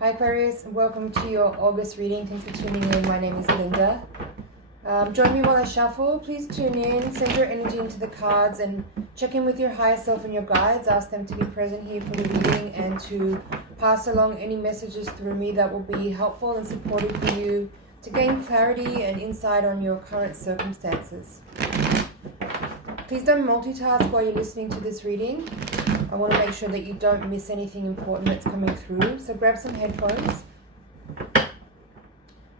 Hi Aquarius, and welcome to your August reading. Thanks for tuning in. My name is Linda. Join me while I shuffle. Please tune in, send your energy into the cards and check in with your higher self and your guides. Ask them to be present here for the reading and to pass along any messages through me that will be helpful and supportive for you to gain clarity and insight on your current circumstances. Please don't multitask while you're listening to this reading. I want to make sure that you don't miss anything important that's coming through. So grab some headphones.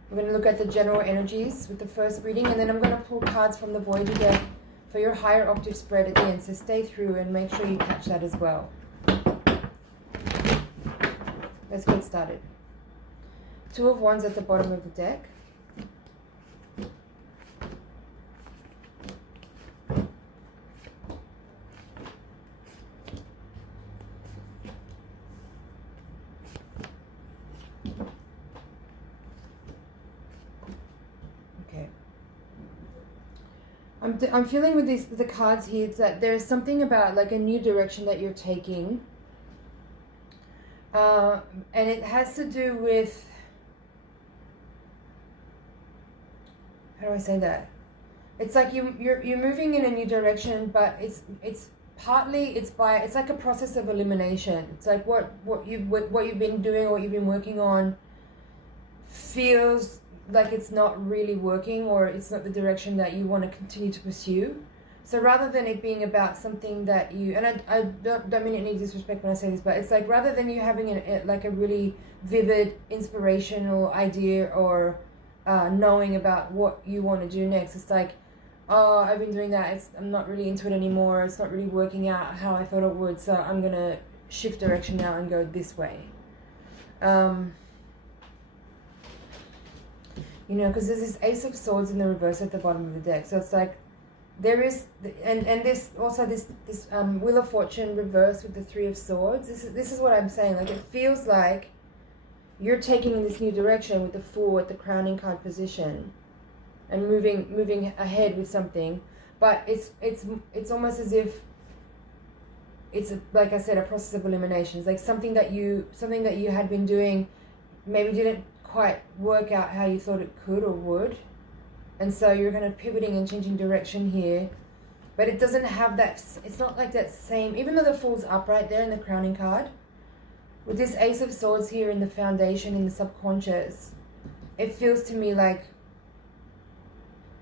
We're going to look at the general energies with the first reading, and then I'm going to pull cards from the Voyager deck for your higher octave spread at the end. So stay through and make sure you catch that as well. Let's get started. Two of Wands at the bottom of the deck. I'm feeling with the cards here that there's something about like a new direction that you're taking, and it has to do with, how do I say that? It's like you're moving in a new direction, but it's like a process of elimination. It's like what you've been doing or what you've been working on feels like it's not really working, or it's not the direction that you want to continue to pursue. So rather than it being about something that you, and I don't mean any disrespect when I say this, but it's like rather than you having a really vivid inspirational idea or knowing about what you want to do next, it's like, oh, I've been doing that, I'm not really into it anymore, it's not really working out how I thought it would, so I'm going to shift direction now and go this way. You know, because there's this Ace of Swords in the reverse at the bottom of the deck. So it's like there is, and this also this Wheel of Fortune reversed with the Three of Swords. This is what I'm saying. Like it feels like you're taking in this new direction with the Fool at the crowning card position, and moving ahead with something. But it's almost as if it's like I said, a process of elimination. It's like something that you had been doing, maybe didn't quite work out how you thought it could or would, and so you're kind of pivoting and changing direction here, but it doesn't have that, it's not like that same, even though the Fool's up right there in the crowning card, with this Ace of Swords here in the foundation, in the subconscious, it feels to me like,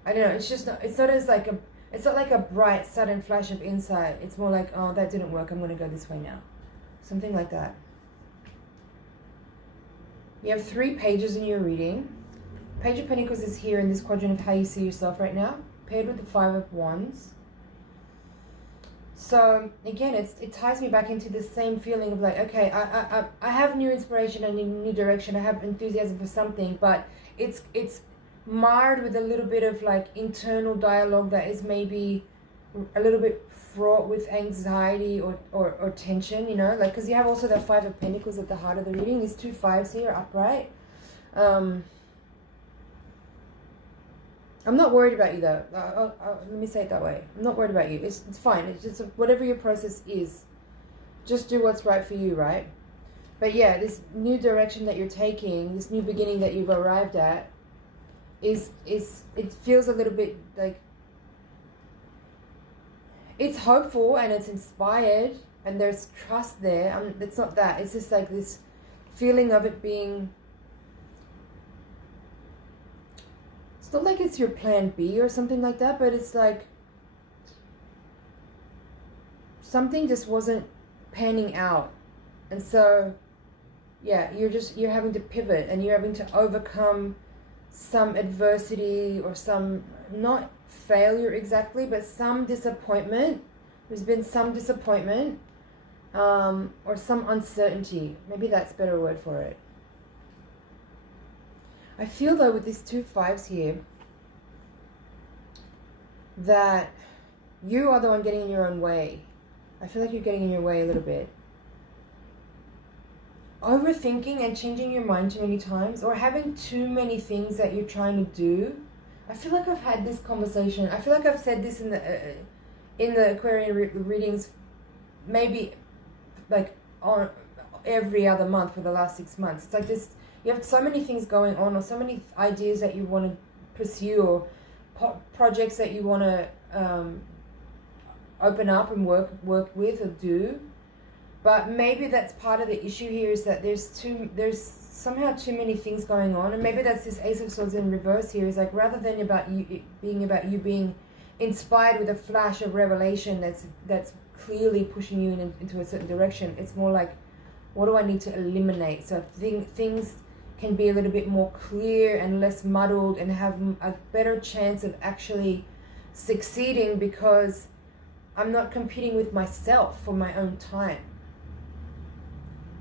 I don't know, it's not like a bright sudden flash of insight. It's more like, oh, that didn't work, I'm going to go this way now, something like that. You have 3 pages in your reading. Page of Pentacles is here in this quadrant of how you see yourself right now, paired with the 5 of Wands. So again, it ties me back into the same feeling of like, okay, I have new inspiration and a new direction. I have enthusiasm for something, but it's marred with a little bit of like internal dialogue that is maybe a little bit fraught with anxiety or tension, you know, like, because you have also that 5 of Pentacles at the heart of the reading. These 2 5s here upright. I'm not worried about you though. Let me say it that way. I'm not worried about you. It's fine. It's just whatever your process is, just do what's right for you, right? But yeah, this new direction that you're taking, this new beginning that you've arrived at, it feels a little bit like, it's hopeful and it's inspired and there's trust there. It's not that. It's just like this feeling of it being, it's not like it's your plan B or something like that, but it's like something just wasn't panning out. And so, yeah, you're having to pivot and you're having to overcome some adversity or some, not failure exactly, but some disappointment. There's been some disappointment, or some uncertainty. Maybe that's a better word for it. I feel though with these 2 5s here that you are the one getting in your own way. I feel like you're getting in your way a little bit. Overthinking and changing your mind too many times, or having too many things that you're trying to do. I feel like I've had this conversation. I feel like I've said this in the Aquarian readings, maybe like on every other month for the last 6 months. It's like this, you have so many things going on, or so many ideas that you want to pursue, or projects that you want to open up and work with or do. But maybe that's part of the issue here, is that there's somehow too many things going on, and maybe that's this Ace of Swords in reverse here. Is like, rather than it being about you being inspired with a flash of revelation that's clearly pushing you into a certain direction, it's more like, what do I need to eliminate? So things can be a little bit more clear and less muddled, and have a better chance of actually succeeding, because I'm not competing with myself for my own time.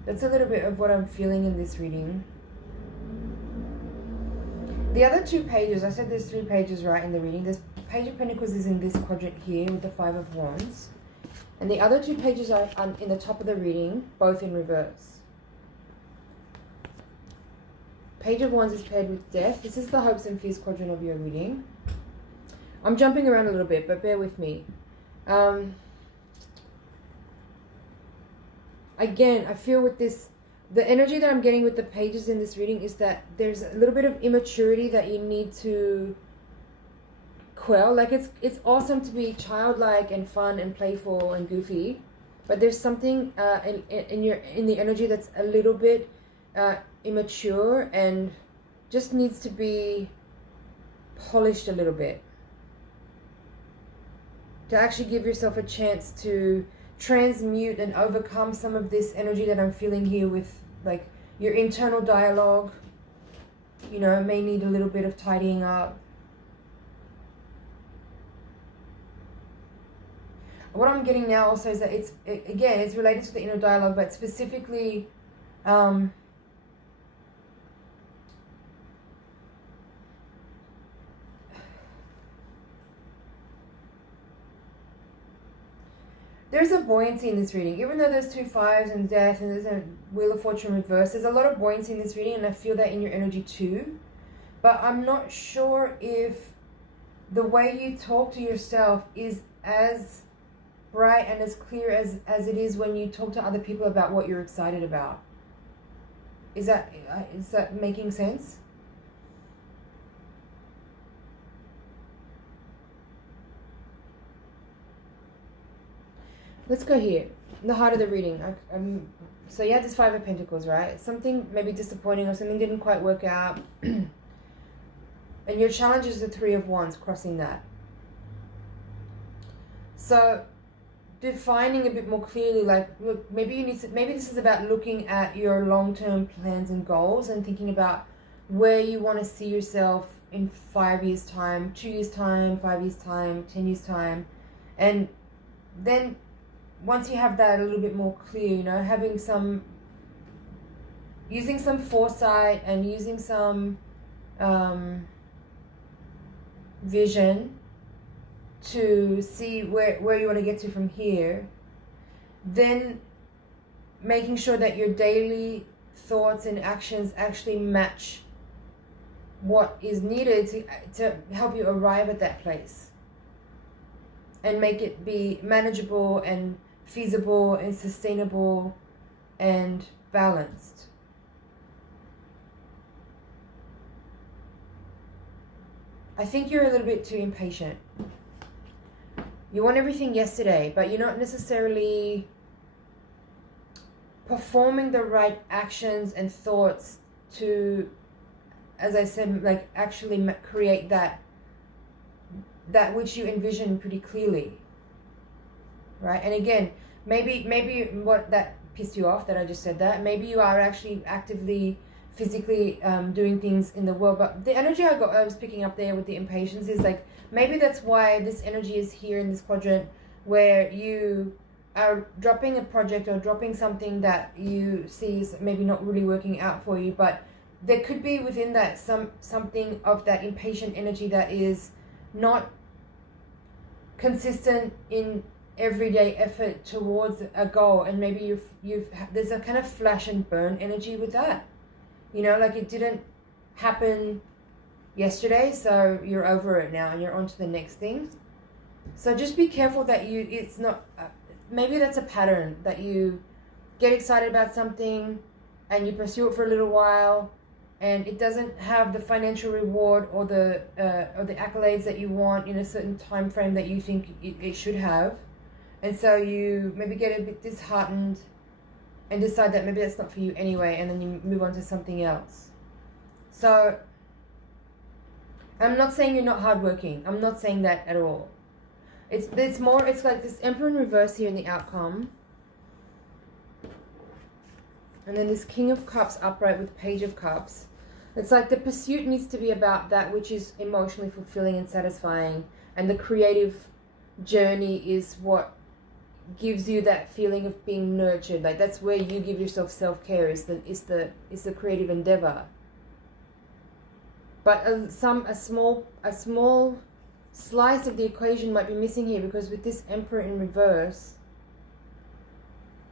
That's a little bit of what I'm feeling in this reading. The other 2 pages, I said there's 3 pages right in the reading. This Page of Pentacles is in this quadrant here with the 5 of Wands. And the other 2 pages are in the top of the reading, both in reverse. Page of Wands is paired with Death. This is the hopes and fears quadrant of your reading. I'm jumping around a little bit, but bear with me. Again, I feel with this, the energy that I'm getting with the pages in this reading is that there's a little bit of immaturity that you need to quell. Like, it's awesome to be childlike and fun and playful and goofy, but there's something in the energy that's a little bit immature and just needs to be polished a little bit, to actually give yourself a chance to transmute and overcome some of this energy that I'm feeling here with, like, your internal dialogue. You know, it may need a little bit of tidying up. What I'm getting now also is that it's related to the inner dialogue, but specifically there's a buoyancy in this reading. Even though there's 2 5s and Death and there's a Wheel of Fortune reverse, there's a lot of buoyancy in this reading, and I feel that in your energy too. But I'm not sure if the way you talk to yourself is as bright and as clear as it is when you talk to other people about what you're excited about. Is that making sense? Let's go here. The heart of the reading. So you had this 5 of Pentacles, right? Something maybe disappointing, or something didn't quite work out. And your challenge is the 3 of Wands, crossing that. So defining a bit more clearly, like, look, maybe this is about looking at your long-term plans and goals and thinking about where you want to see yourself in 5 years' time, 2 years' time, 5 years' time, 10 years' time. And then once you have that a little bit more clear, you know, using some foresight and using some vision to see where you want to get to from here, then making sure that your daily thoughts and actions actually match what is needed to help you arrive at that place and make it be manageable and feasible and sustainable and balanced. I think you're a little bit too impatient. You want everything yesterday, but you're not necessarily performing the right actions and thoughts to, as I said, like, actually create that which you envision pretty clearly. Right? And again, maybe what that pissed you off that I just said that. Maybe you are actually actively, physically doing things in the world. But the energy I was picking up there with the impatience is like, maybe that's why this energy is here in this quadrant, where you are dropping a project or dropping something that you see is maybe not really working out for you. But there could be within that something of that impatient energy that is not consistent in everyday effort towards a goal, and maybe there's a kind of flash and burn energy with that, you know, like it didn't happen yesterday, so you're over it now and you're on to the next thing. So just be careful that it's not maybe that's a pattern that you get excited about something and you pursue it for a little while and it doesn't have the financial reward or the accolades that you want in a certain time frame that you think it should have, and so you maybe get a bit disheartened and decide that maybe that's not for you anyway, and then you move on to something else. So I'm not saying you're not hardworking. I'm not saying that at all. It's like this Emperor in reverse here in the outcome. And then this King of Cups upright with Page of Cups. It's like the pursuit needs to be about that which is emotionally fulfilling and satisfying. And the creative journey is what gives you that feeling of being nurtured. Like that's where you give yourself self-care, is the creative endeavor. But a small slice of the equation might be missing here, because with this Emperor in reverse,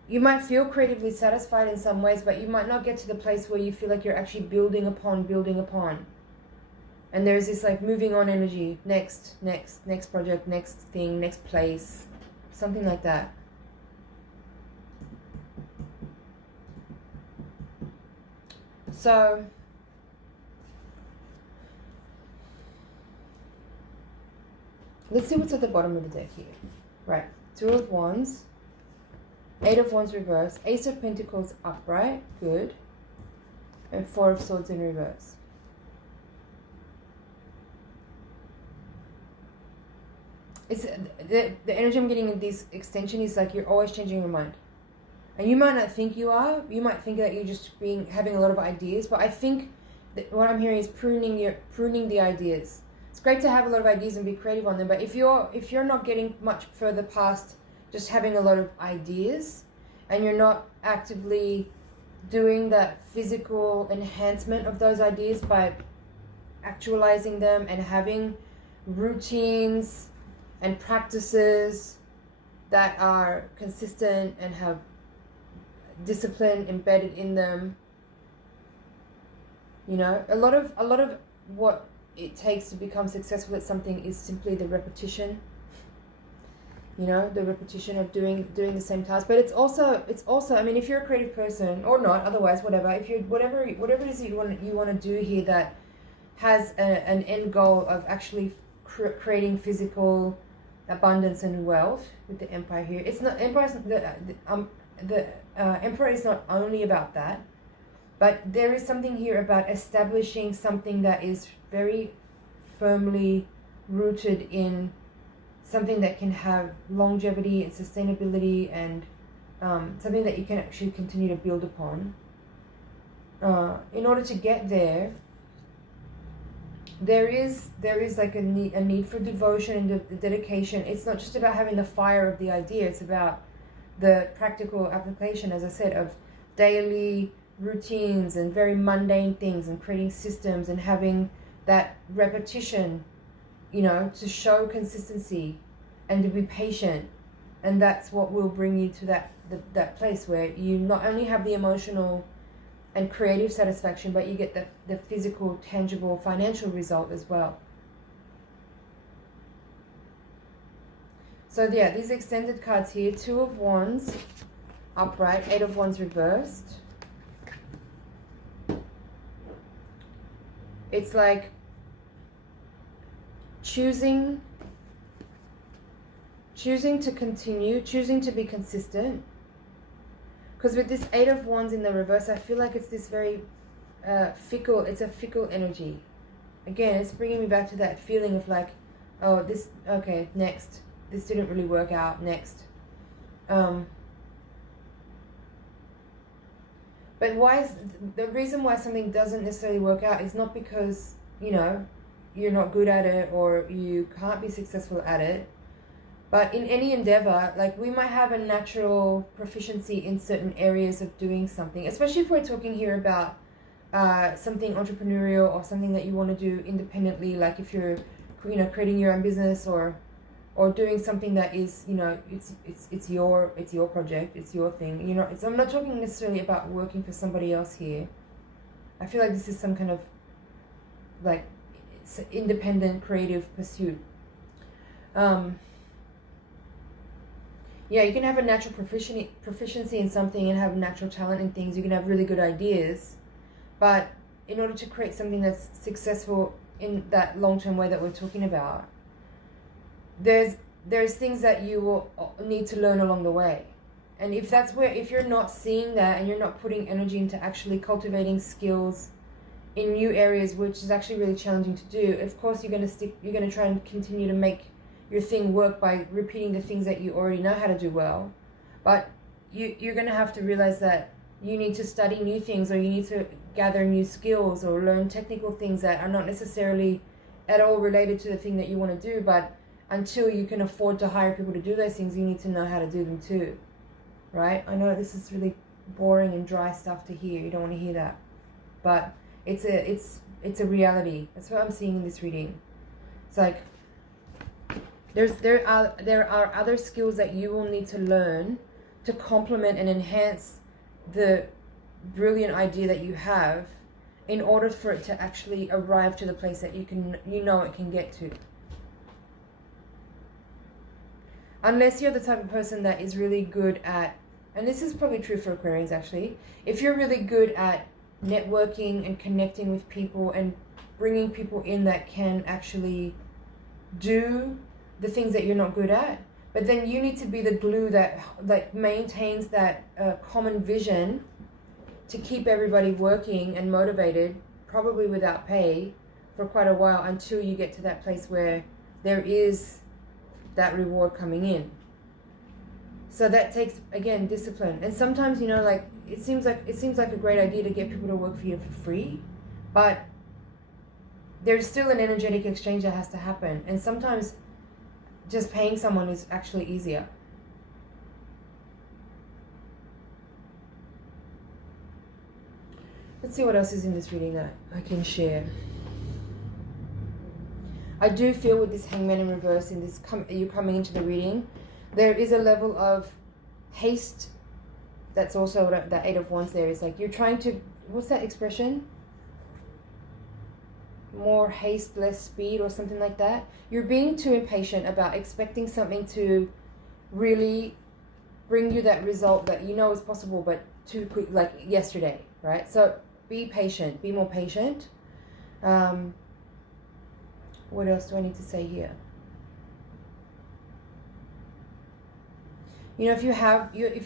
you might feel creatively satisfied in some ways, but you might not get to the place where you feel like you're actually building upon. And there's this like moving on energy, next project, next thing, next place, something like that. So let's see what's at the bottom of the deck here. Right, Two of Wands, Eight of Wands reverse, Ace of Pentacles upright, good, and Four of Swords in reverse. It's the energy I'm getting in this extension is like you're always changing your mind, and you might not think you are. You might think that you're just having a lot of ideas, but I think that what I'm hearing is pruning the ideas. It's great to have a lot of ideas and be creative on them, but if you're not getting much further past just having a lot of ideas, and you're not actively doing that physical enhancement of those ideas by actualizing them and having routines and practices that are consistent and have discipline embedded in them, you know, a lot of what it takes to become successful at something is simply the repetition. You know, the repetition of doing the same task. But it's also I mean, if you're a creative person or not, otherwise whatever, if you're whatever it is that you want to do here that has an end goal of actually creating physical abundance and wealth with the Empire here. It's not the Emperor is not only about that, but there is something here about establishing something that is very firmly rooted in something that can have longevity and sustainability, and something that you can actually continue to build upon. In order to get there, there is like a need for devotion and the dedication. It's not just about having the fire of the idea, it's about the practical application, as I said, of daily routines and very mundane things, and creating systems and having that repetition, you know, to show consistency and to be patient. And that's what will bring you to that place where you not only have the emotional and creative satisfaction, but you get the physical, tangible, financial result as well. So yeah, these extended cards here, Two of Wands upright, Eight of Wands reversed. It's like choosing to continue, choosing to be consistent. Because with this Eight of Wands in the reverse, I feel like it's this very fickle, it's a fickle energy. Again, it's bringing me back to that feeling of like, oh, this, okay, next. This didn't really work out, next. But the reason why something doesn't necessarily work out is not because, you know, you're not good at it or you can't be successful at it. But in any endeavor, like, we might have a natural proficiency in certain areas of doing something, especially if we're talking here about something entrepreneurial or something that you want to do independently, like if you're, you know, creating your own business or doing something that is, you know, it's your project, it's your thing, you know. I'm not talking necessarily about working for somebody else here. I feel like this is some kind of like independent creative pursuit. Yeah, you can have a natural proficiency in something and have natural talent in things. You can have really good ideas, but in order to create something that's successful in that long-term way that we're talking about, there's things that you will need to learn along the way. And if you're not seeing that and you're not putting energy into actually cultivating skills in new areas, which is actually really challenging to do, of course you're going to try and continue to make your thing work by repeating the things that you already know how to do well. But you're going to have to realize that you need to study new things, or you need to gather new skills or learn technical things that are not necessarily at all related to the thing that you want to do. But until you can afford to hire people to do those things, you need to know how to do them too. Right? I know this is really boring and dry stuff to hear. You don't want to hear that. But it's a reality. That's what I'm seeing in this reading. It's like there are other skills that you will need to learn to complement and enhance the brilliant idea that you have in order for it to actually arrive to the place that it can get to. Unless you're the type of person that is really good at, and this is probably true for Aquarians actually, if you're really good at networking and connecting with people and bringing people in that can actually do the things that you're not good at, but then you need to be the glue that maintains that common vision to keep everybody working and motivated, probably without pay, for quite a while until you get to that place where there is that reward coming in. So that takes, again, discipline. And sometimes, like it seems like a great idea to get people to work for you for free, but there's still an energetic exchange that has to happen. And sometimes just paying someone is actually easier. Let's see what else is in this reading that I can share. I do feel with this Hangman in reverse, in this you coming into the reading, there is a level of haste. That's also the Eight of Wands there. Is like you're trying to, what's that expression? More haste, less speed, or something like that. You're being too impatient about expecting something to really bring you that result that you know is possible, but too quick, like yesterday, right? So be patient, be more patient. What else do I need to say here? If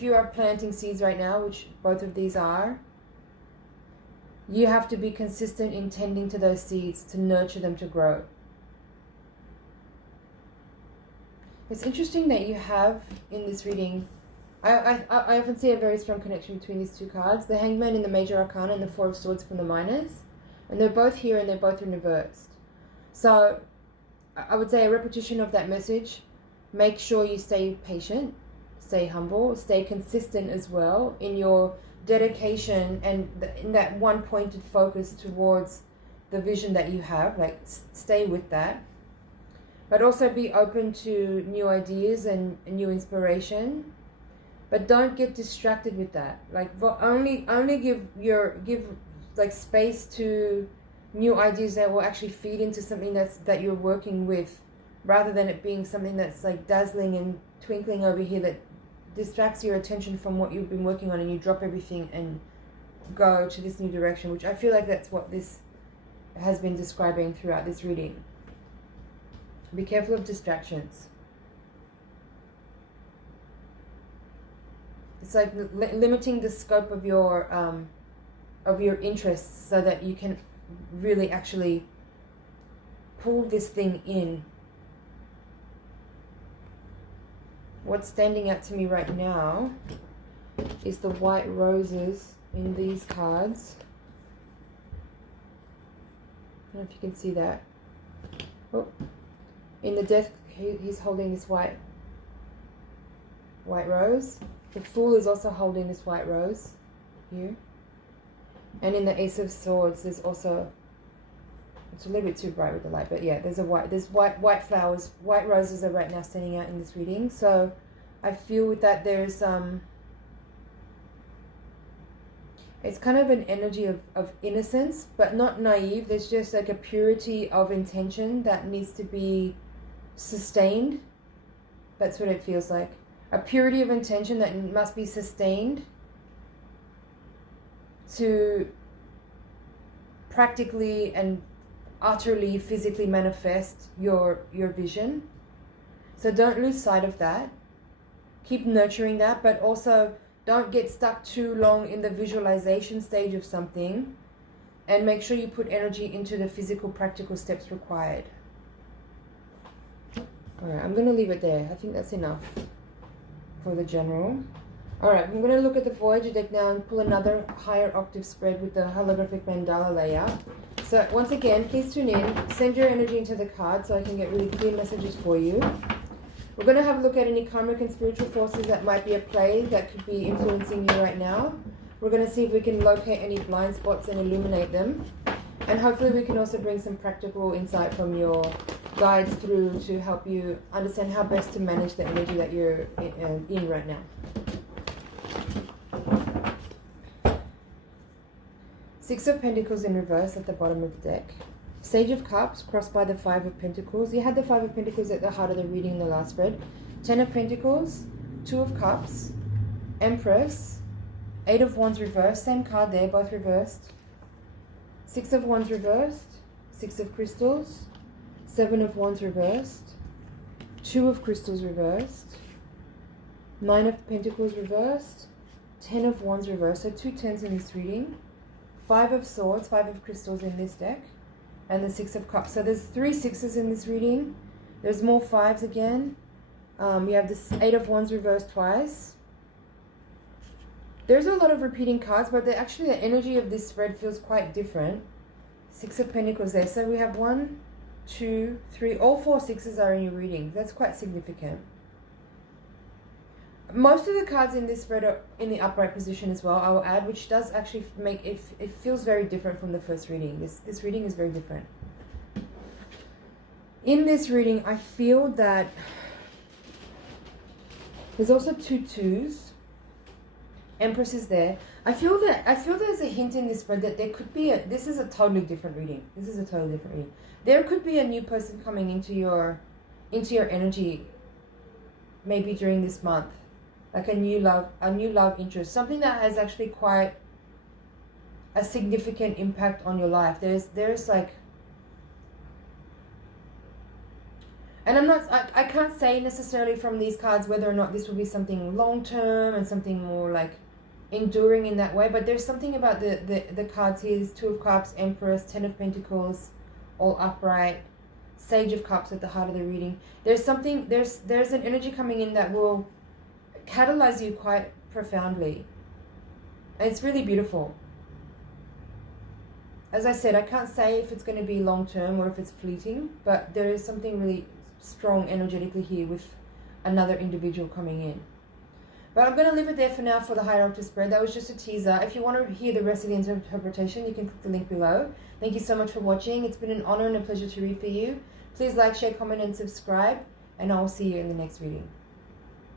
you are planting seeds right now, which both of these are, you have to be consistent in tending to those seeds to nurture them to grow. It's interesting that you have in this reading, I often see a very strong connection between these two cards, the Hangman in the Major Arcana and the Four of Swords from the Minors, and they're both here and they're both in reversed. So I would say a repetition of that message. Make sure you stay patient, stay humble, stay consistent as well in your dedication and in that one pointed focus towards the vision that you have. Like stay with that, but also be open to new ideas and new inspiration, but don't get distracted with that. Like only give like space to new ideas that will actually feed into something that you're working with, rather than it being something that's like dazzling and twinkling over here that distracts your attention from what you've been working on, and you drop everything and go to this new direction, which I feel like that's what this has been describing throughout this reading. Be careful of distractions. It's like limiting the scope of your interests so that you can really actually pull this thing in. What's standing out to me right now is the white roses in these cards. I don't know if you can see that. Oh, in the Death, he's holding this white rose. The Fool is also holding this white rose here. And in the Ace of Swords, there's also, it's a little bit too bright with the light, but yeah, there's white flowers, white roses are right now standing out in this reading. So I feel with that there's it's kind of an energy of innocence, but not naive. There's just like a purity of intention that needs to be sustained. That's what it feels like. a purity of intention that must be sustained to practically and utterly physically manifest your vision. So don't lose sight of that. Keep nurturing that, but also don't get stuck too long in the visualization stage of something, and make sure you put energy into the physical, practical steps required. Alright, I'm going to leave it there. I think that's enough for the general. Alright, I'm going to look at the Voyager deck now and pull another higher octave spread with the holographic mandala layout. So once again, please tune in. Send your energy into the card so I can get really clear messages for you. We're going to have a look at any karmic and spiritual forces that might be at play that could be influencing you right now. We're going to see if we can locate any blind spots and illuminate them. And hopefully we can also bring some practical insight from your guides through to help you understand how best to manage the energy that you're in right now. Six of Pentacles in reverse at the bottom of the deck. Sage of Cups crossed by the Five of Pentacles. You had the Five of Pentacles at the heart of the reading in the last spread. 10 of Pentacles, 2 of Cups, Empress, 8 of Wands reversed, same card there, both reversed. 6 of Wands reversed, 6 of Crystals, 7 of Wands reversed, 2 of Crystals reversed, 9 of Pentacles reversed, 10 of Wands reversed, so 2 10s in this reading, 5 of Swords, 5 of Crystals in this deck, and the 6 of Cups. So there's 3 6s in this reading. There's more 5s again. You have this 8 of Wands reversed twice. There's a lot of repeating cards, but actually the energy of this spread feels quite different. 6 of Pentacles there. So we have 1, 2, 3. All 4 6s are in your reading. That's quite significant. Most of the cards in this spread are in the upright position as well, I will add, which does actually make it feels very different from the first reading. This reading is very different. In this reading, I feel that there's also 2 2s. Empress is there. I feel there's a hint in this spread that there could be this is a totally different reading. This is a totally different reading. There could be a new person coming into your energy maybe during this month. Like a new love interest, something that has actually quite a significant impact on your life. There's like, and I can't say necessarily from these cards whether or not this will be something long term and something more like enduring in that way, but there's something about the cards here. There's 2 of Cups, Empress, 10 of Pentacles, all upright, Sage of Cups at the heart of the reading. There's an energy coming in that will catalyze you quite profoundly, and it's really beautiful. As I said, I can't say if it's going to be long term or if it's fleeting, but there is something really strong energetically here with another individual coming in. But I'm going to leave it there for now for the Higher Octave spread. That was just a teaser. If you want to hear the rest of the interpretation, you can click the link below. Thank you so much for watching. It's been an honor and a pleasure to read for you. Please like, share, comment and subscribe, and I will see you in the next reading.